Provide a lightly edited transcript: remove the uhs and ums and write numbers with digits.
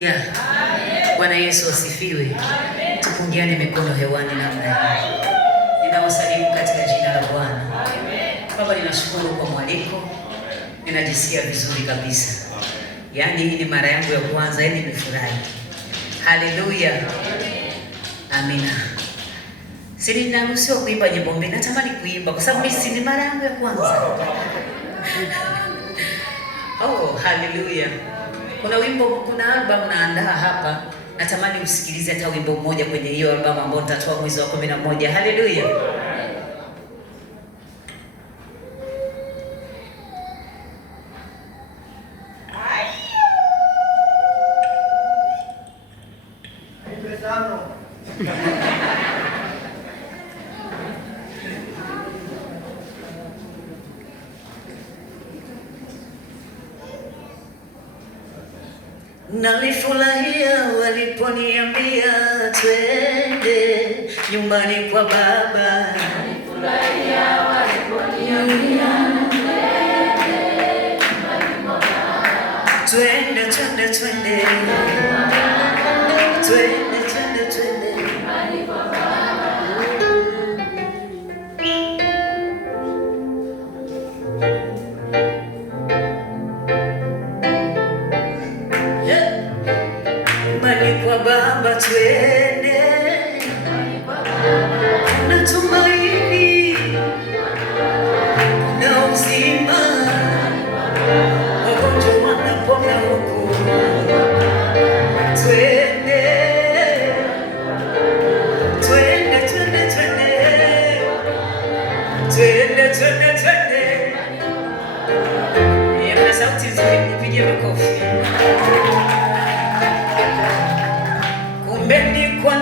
Yeah. Bwana Yesu asifiwe. Tupungiane mikono hewani namna hii. Ninawasalimu katika jina la Bwana. Baba, ninashukuru kwa mwaliko. Ninajisikia vizuri kabisa. Yaani hii ni mara yangu ya kwanza, yaani nimefurahi. Haleluya. Amina. Sisi ninaruhusiwa kuimba nyimbo mbili. Natamani kuimba kwa sababu mimi ni mara yangu ya kwanza. Oh, haleluya. Kuna album naandaa hapa. Natamani usikilize hata wimbo mmoja kwenye hiyo album ambayo nitatoa mwezi wa 11. Haleluya. Nalifurahia waliponiambia twende nyumbani kwa baba. Nalifurahia waliponiambia twende nyumbani kwa baba. Twende twende twende twende twende twende nyumbani kwa baba. Nyumbani kwa baba twende, na tumaini na uzima, wagonjwa wanapona huku. Twende twende twende twende twende twende twende. Mna sauti nzuri, nipige makofi. Kumbe ni kwa